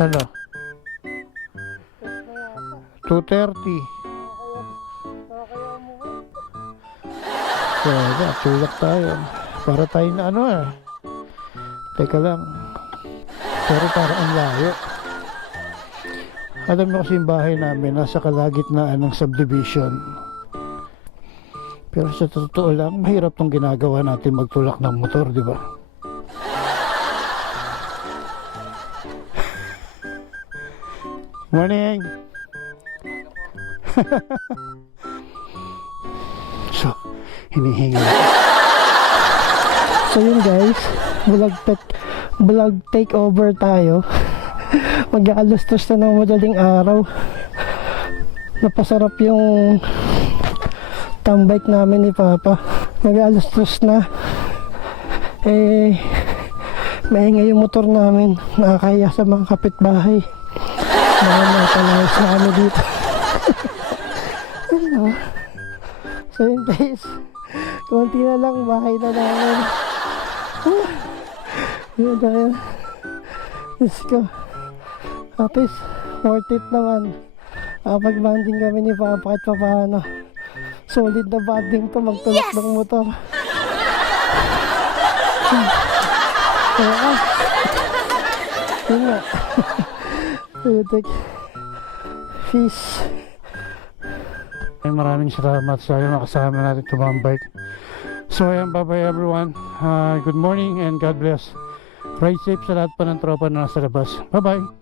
Ano? 2:30. Kaya, tulak tayo. Para tayo na ano Teka lang. Pero parang ang layo. Alam mo kasi yung bahay namin nasa kalagitnaan ng subdivision. Pero sa totoo lang, mahirap tong ginagawa natin magtulak ng motor, di ba? Morning! So, hinihinga. So yun guys, vlog take over tayo. Mag-aalastos na ng madaling araw. Napasarap yung tambike namin ni Papa. Mag-aalastos na. Maingay yung motor namin. Nakakaya sa mga kapitbahay. Mga matalayas na kami dito. So yun guys, konti na lang bahay na namin. Yun tayo. Let's go. At least worth it naman. Pag-banding kami ni Papa kahit pa paano. Solid na banding to, magtulak ng motor. Yun nga. Putik. Peace. Maraming salamat sa nakasama natin tumambike. So ayan, bye bye everyone. Good morning and God bless. Ride safe sa lahat pa ng tropa na nasa labas. Bye bye.